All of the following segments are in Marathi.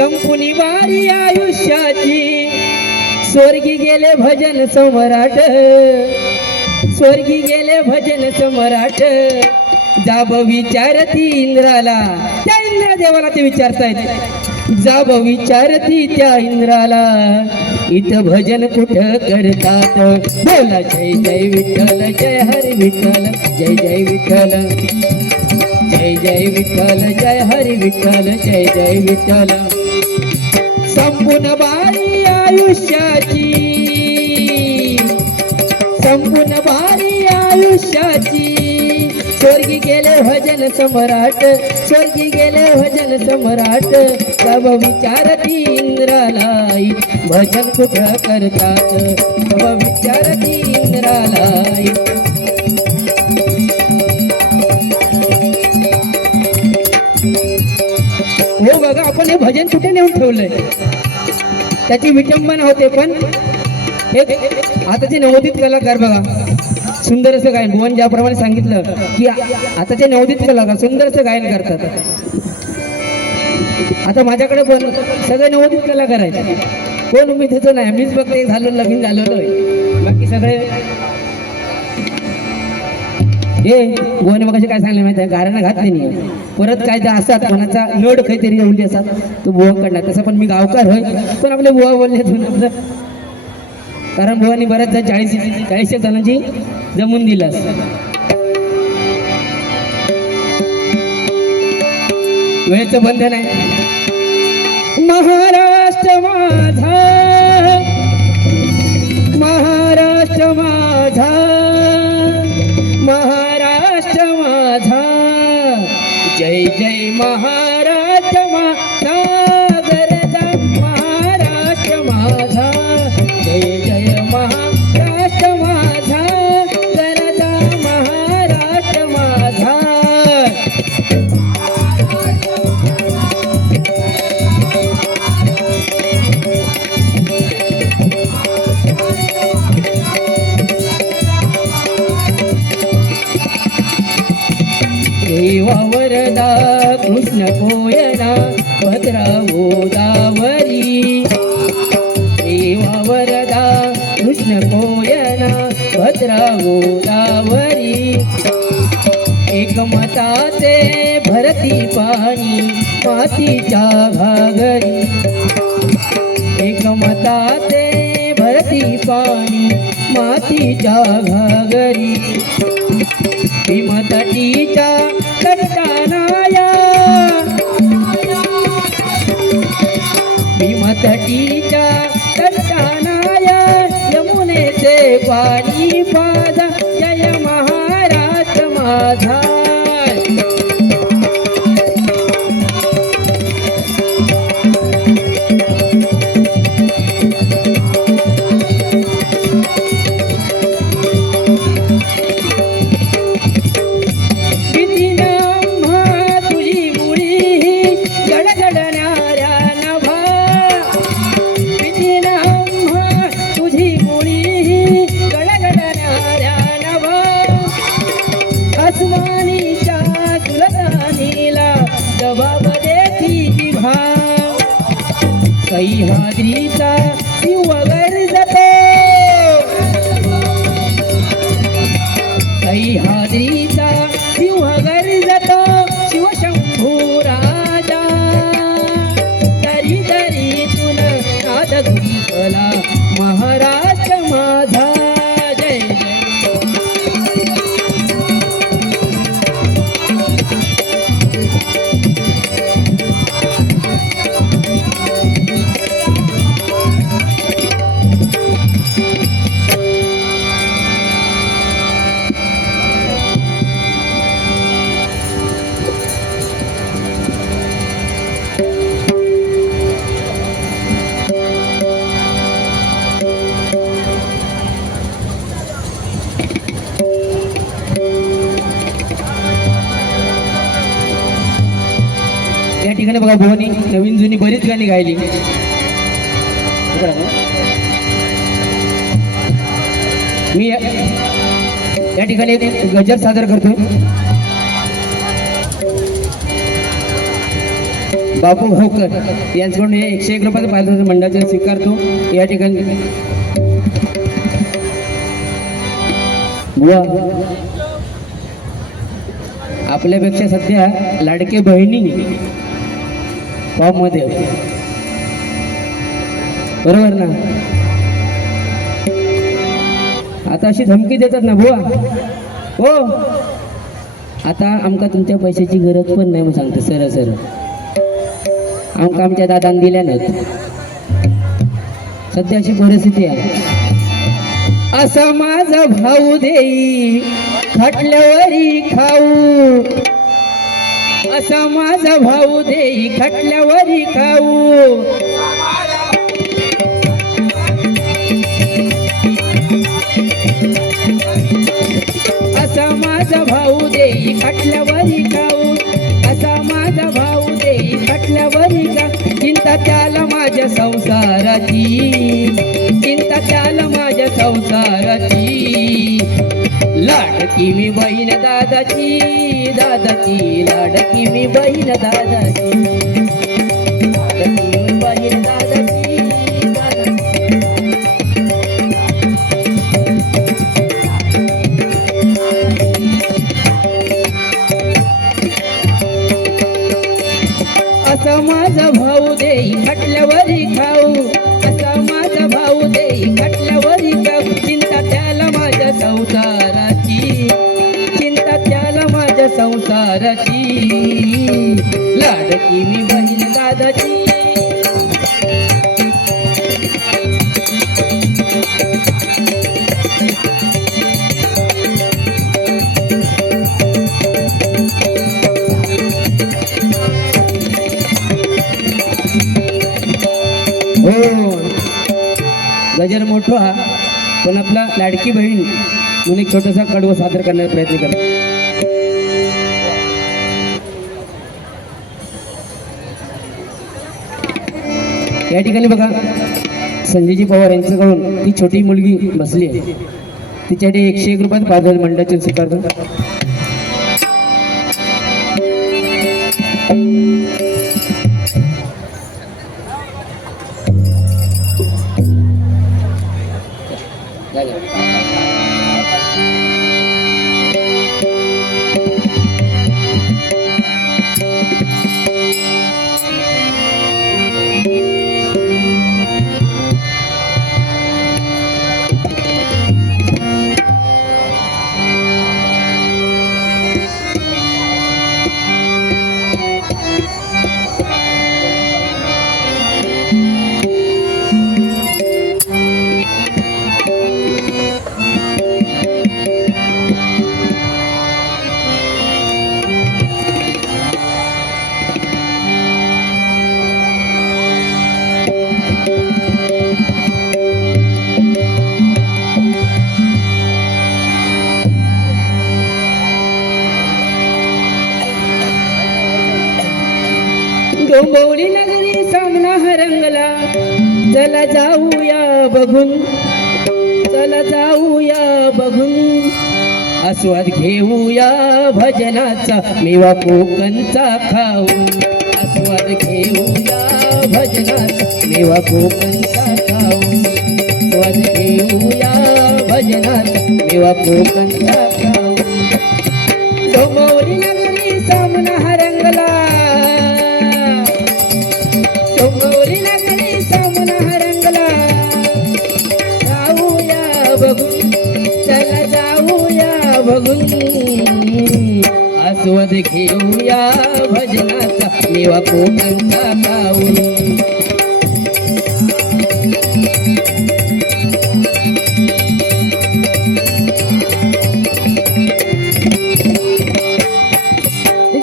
संपुनी वारी आयुष्याची. स्वर्गी गेले भजन सम्राट. स्वर्गी गेले भजन सम्राट. जाब विचारती इंद्राला. त्या इंद्रा देवाला ते विचारतायत जाब विचारती त्या इंद्राला. इथं भजन कुठं करतात? बोला जय जय विठ्ठल जय हरी विठ्ठल जय जय विठ्ठल. जय जय विठ्ठल जय हरी विठ्ठल जय जय विठ्ठल. संपूर्ण बारी आयुष्याची. संपूर्ण बारी आयुष्याची. स्वर्गी गेले भजन सम्राट स्वर्गी गेले भजन सम्राट. सब विचारती इंद्रालाई भजन कुठं करतात? सब विचारती इंद्रालाई. बघा भजन कुठे नेऊन ठेवलंय? त्याची विटंबना होते पण आताचे नवोदित कलाकार बघा सुंदर असं गायन भुवन ज्याप्रमाणे सांगितलं की आताचे नवोदित कलाकार सुंदर असं गायन करतात. आता माझ्याकडे पण सगळे नवोदित कलाकार आहेत. कोण उमेदचं नाही मीच बघते झालं लग्न लगीन झालेलो आहे बाकी सगळे हे भुवन मग काय सांगले माहिती आहे? गाऱ्यानं घातले नाही परत काय ते असतात कोणाचा नड काहीतरी एवढी असतात तो बुवा कडला तसं पण मी गावकार होय पण आपले बुवा बोलले आपलं कारण बुवानी बऱ्याच जण चाळीस चाळीसशे जणांची जमून दिलं वेळेचं बंधन आहे. महाराष्ट्र माझा. महाराष्ट्र माझा. महा जय जय गमताचे भरती पाणी मातीच्या घागरी. एकमताचे भरती पाणी मातीच्या घागरी. हिमतटीच्या तटानाया हिमतटीच्या तटानाया यमुनेचे पाणी पाद जय महाराज माझा. ठिकाणी गायली. मी या ठिकाणी एक गजर सादर करतो बापू होकर यांच्याकडून हे एकशे एक रुपयाचं पाहिजे मंडळाचा स्वीकारतो. या ठिकाणी बुवा. आपल्यापेक्षा सध्या लाडके बहिणी फॉर्ममध्ये बरोबर ना? आता अशी धमकी देतात ना बुवा. हो. आता आमका तुमच्या पैशाची गरज पण नाही मग सांगतो सर सर आमका आमच्या दादान दिल्या नाहीत. सध्या अशी परिस्थिती आहे. असा माझा भाऊ देई खटल्यावरी खाऊ. असा माझा भाऊ देई खटल्यावरी खाऊ. असा माझा भाऊ देई खटल्यावरी खाऊ. असा माझा भाऊ देई खटल्यावरी का चिंता त्याला माझ्या संसाराची. चिंता त्याला माझ्या संसाराची. लाडकी मी बहीण दादाची दादाची लाडकी मी बहीण दादाची. लाडकी मी बहीण दादाची दादाची. माझा भाऊ देई लाडकी मी बहीण दादाची हो. गजर मोठो हा पण आपला लाडकी बहीण म्हणून एक छोटासा कडवं सादर करण्याचा प्रयत्न करतो. या ठिकाणी बघा संजयजी पवार यांच्याकडून ती छोटी मुलगी बसली आहे. तिच्यासाठी एकशे एक रुपयात पाच हजार मंडळाचे स्वीकारतो डोंबवली नगरी सामना हरंगला चला जाऊया बघून चला जाऊया बघून. आस्वाद घेऊया भजनाचा मेवा कोकणचा खाऊ. आस्वाद घेऊया भजनाचा मेवा कोकणचा खाऊ. आस्वाद घेऊया भजनाचा मेवा कोकणचा खाऊ. डोंबवली नगरी आस्वाद घेऊया भजनाचा निवा कोकणचा खाऊन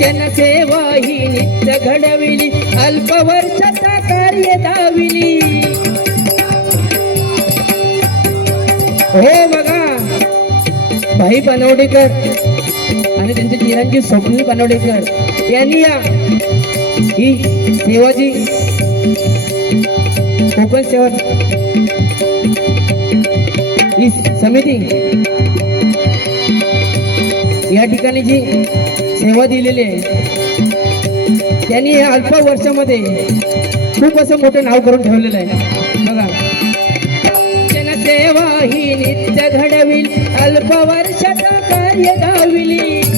जनसेवा ही नित्य घडविली अल्प वर्षाचा कार्य दाविली. हो बघा भाई बनवडेकर आणि त्यांचे चिरंजीव स्वप्नील बनवडेकर यांनी या ही सेवाजी कोकण सेवा ही समिती या ठिकाणी जी सेवा दिलेली आहे त्यांनी या अल्प वर्षामध्ये खूप असं मोठं नाव करून ठेवलेलं आहे. बघा. जनसेवा ही नित्य घडविल अल्प वर्षात कार्य गाविली.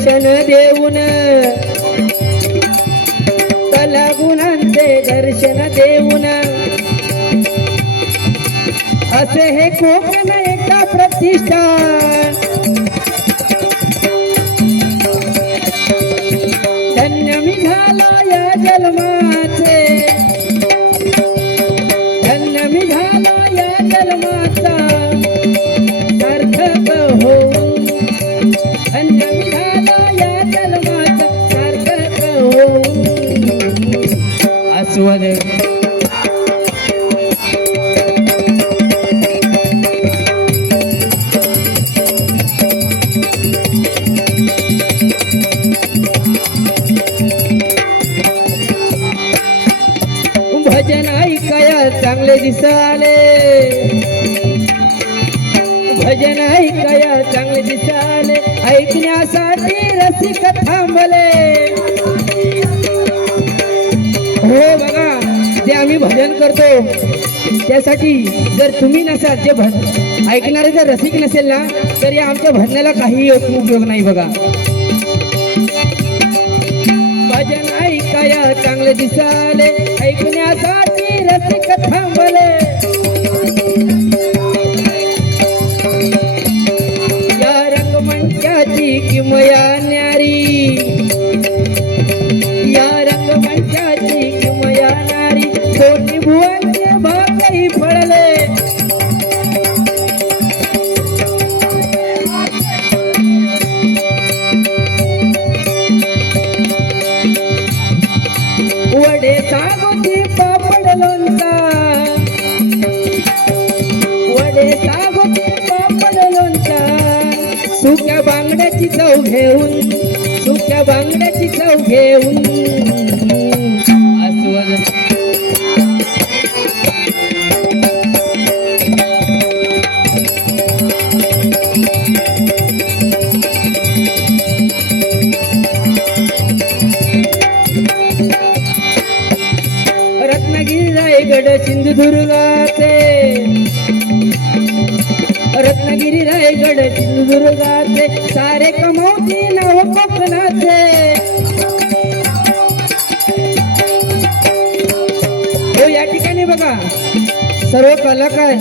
दर्शन देऊन. कला गुणांचे दर्शन देऊन. असे हे कोकण एका प्रतिष्ठान. धन्य मी झाला या जन्माचे. अस्वद भजन ऐकाया चांगले दिसाले. भजन ऐकाया चांगले दिसाले. ऐकण्यासाठी रसिक थांबले. असतो त्यासाठी जर तुम्ही नसाल जे भज ऐकणारे जर रसिक नसेल ना तर या आमच्या भजनाला काही उपयोग नाही बघा. भजन ऐकाया चांगले दिसाले ऐकण्यासाठी रसिक थांबले. घेऊन सुक्या बांगड्याची चव घेऊन. रत्नागिरी रायगड सिंधुदुर्गाचे. रत्नागिरी रायगड सिंधुदुर्गाचे सारे कमवती नाव कोकणाचे हो या ठिकाणी बघा सर्व कलाकार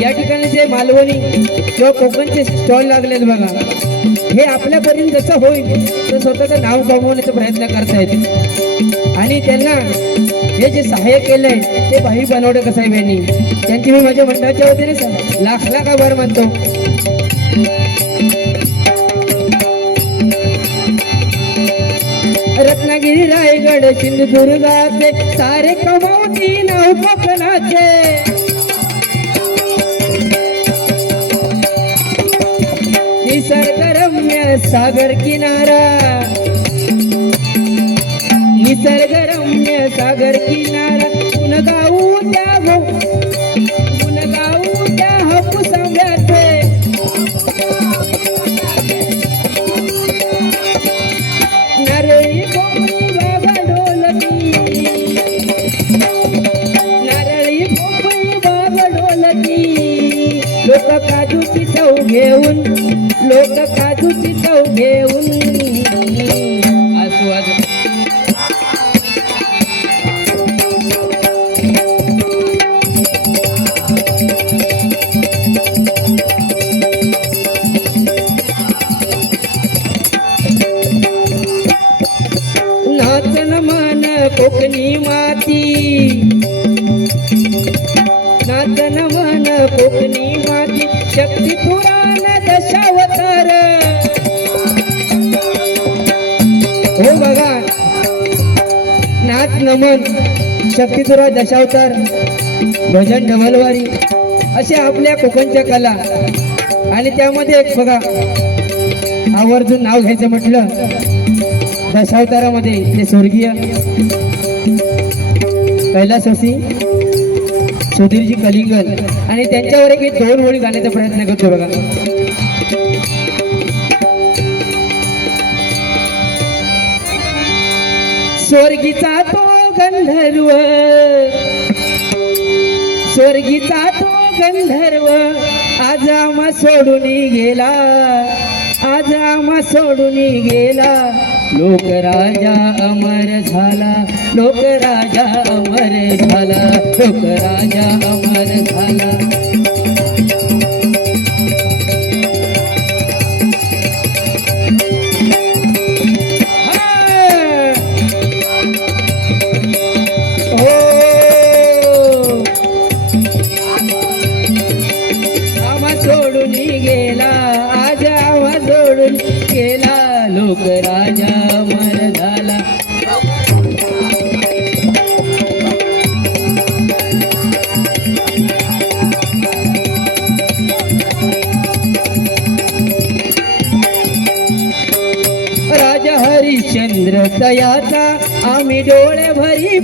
या ठिकाणी जे मालवणी किंवा कोकणचे स्टॉल लागलेत बघा हे आपल्यापर्यंत जसं होईल तर स्वतःचं नाव कमवण्याचा प्रयत्न करतायत. आणि त्यांना हे जे सहाय्य केलंय ते भाई बनवडे कसाहेब यांनी त्यांची मी माझ्या मंडळाच्या वतीने लाख लाख आभार मानतो. रत्नागिरी रायगड सिंधुदुर्गाचे सारे कमावती नाव कोकणाचे. निसर्गरम्य सागर किनारा. निसर्गरम्य सागर किनारा पुन गाऊ त्या गो पुन गाऊ त्या हापूस आंब्याचे नारळी बाबा ढोलकी नारळी बाबा ढोलकी लोक काजूची चव घेऊन लोक काजूची चव घेऊन. नमन. शक्तीधुरा दशावतार भजन ढवलवारी अशा आपल्या कोकणच्या कला. आणि त्यामध्ये एक बघा आवर्जून नाव घ्यायचं म्हटलं दशावतारामध्ये ते स्वर्गीय कैलासवासी सुधीरजी कलिंगल आणि त्यांच्यावर एक दोन ओळी गाण्याचा प्रयत्न करतो बघा. स्वर्गीचा तो गंधर्व. स्वर्गीचा तो गंधर्व आज आम्हा सोडून गेला. आज आम्हा सोडून गेला. लोकराजा अमर झाला. लोकराजा अमर झाला. लोकराजा अमर झाला.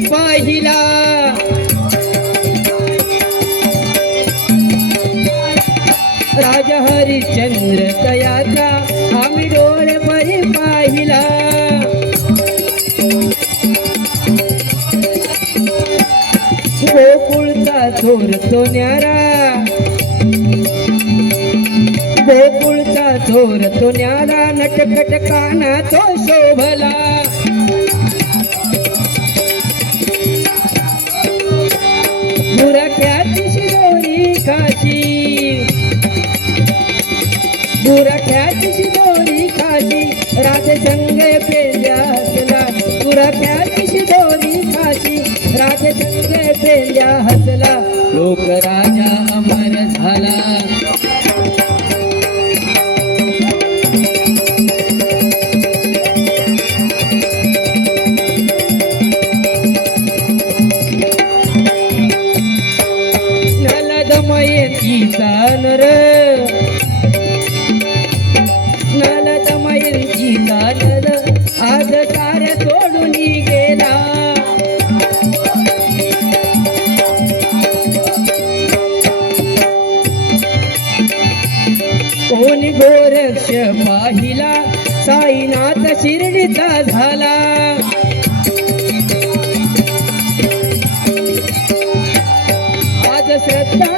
पाहिला. राजा हरिश्चंद्र कयाचा आम्ही डोळे परी पाहिला. गोकुळचा थोर तो न्यारा गोकुळचा थोर तो न्यारा नटखट काना तो शोभला. बुराख्याची शिरोरी काशी बुराख्याची शिरोरी काशी राजसंग पेंड्या हसला. बुराख्याची शिरोरी काशी राजसंग पेंड्या हसला. लोकरा आज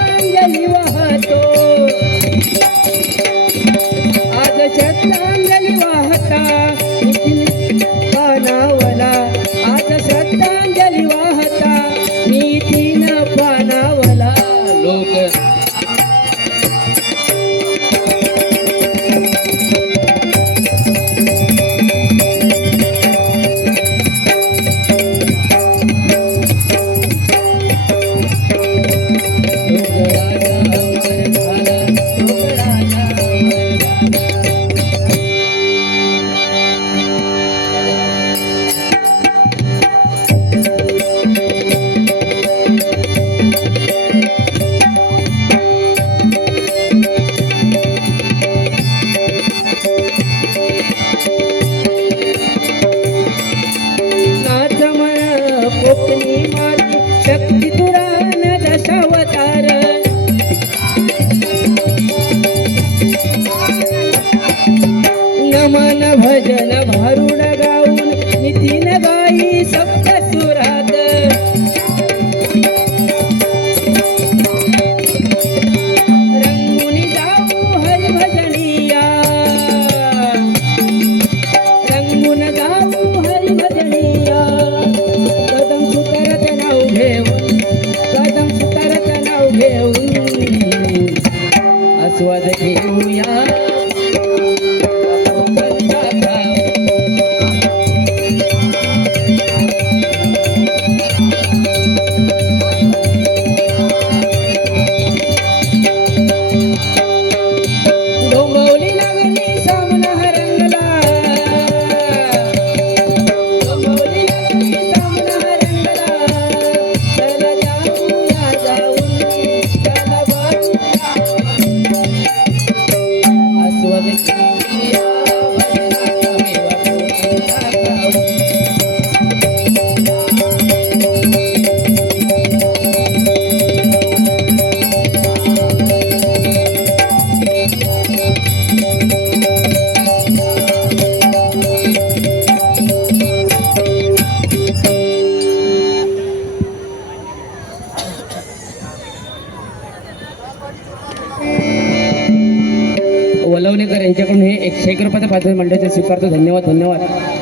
जा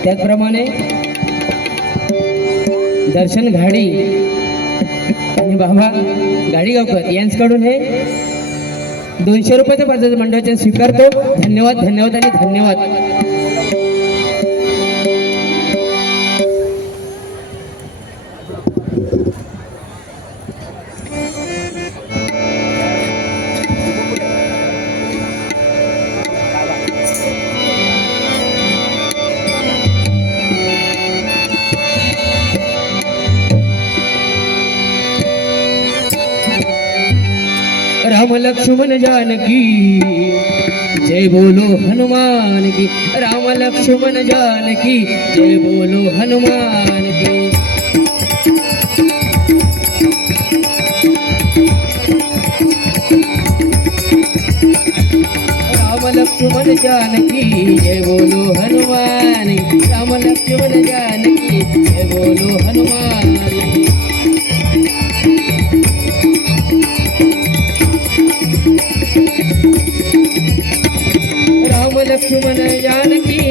त्याचप्रमाणे दर्शन घाडी आणि बाबा गाडीगावकर यांच्याकडून हे दोनशे रुपयाचं पाच मंडळाच्या मंडळाचे स्वीकारतो. धन्यवाद धन्यवाद आणि धन्यवाद. लक्ष्मण जानकी। जय बोलो हनुमान की। राम लक्ष्मण जानकी। जय बोलो हनुमान की। लक्ष्मण जानकी। जय बोलो हनुमान राम लक्ष्मण जानकी। जय बोलो हनुमान सुमन जानकी